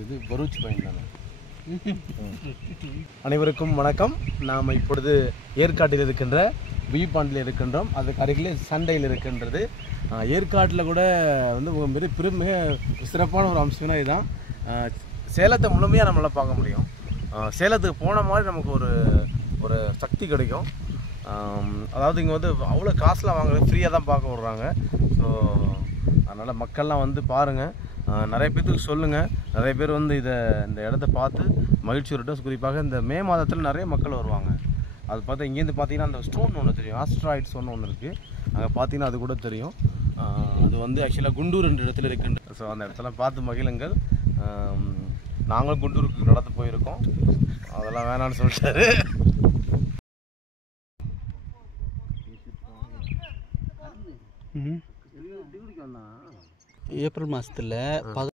இது பரூச் பையன் தானே. அனைவருக்கும் வணக்கம். நாம் இப்பொழுது ஏற்காட்டில் இருக்கின்ற வியூ பாயிண்டில் இருக்கின்றோம். அதுக்கு அருகிலே சண்டையில் இருக்கின்றது. ஏற்காட்டில் கூட வந்து மிக சிறப்பான ஒரு அம்சம்னா இதுதான். சேலத்தை முழுமையாக நம்மளால் பார்க்க முடியும். சேலத்துக்கு போன மாதிரி நமக்கு ஒரு சக்தி கிடைக்கும். அதாவது இங்கே வந்து அவ்வளோ காசுலாம் வாங்குறது ஃப்ரீயாக தான் பார்க்க விட்றாங்க. ஸோ அதனால் மக்கள்லாம் வந்து பாருங்கள், நிறைய பேர்த்துக்கு சொல்லுங்கள். நிறைய பேர் வந்து இந்த இடத்த பார்த்து மகிழ்ச்சி வரட்டும். குறிப்பாக இந்த மே மாதத்தில் நிறைய மக்கள் வருவாங்க. அது பார்த்தா இங்கேருந்து பார்த்தீங்கன்னா அந்த ஸ்டோன் ஒன்று தெரியும், ஆஸ்ட்ராய்ட் ஸ்டோன் ஒன்று இருக்குது. அங்கே பார்த்தீங்கன்னா அது கூட தெரியும். அது வந்து ஆக்சுவலாக குண்டூர் என்ற இடத்துல இருக்குன்ற. ஸோ அந்த இடத்துல பார்த்து மகிழுங்கள். நாங்களும் குண்டூருக்கு நடந்து போயிருக்கோம். அதெல்லாம் வேணான்னு சொல்லிட்டாரு. ஏப்ரல் மாதத்தில்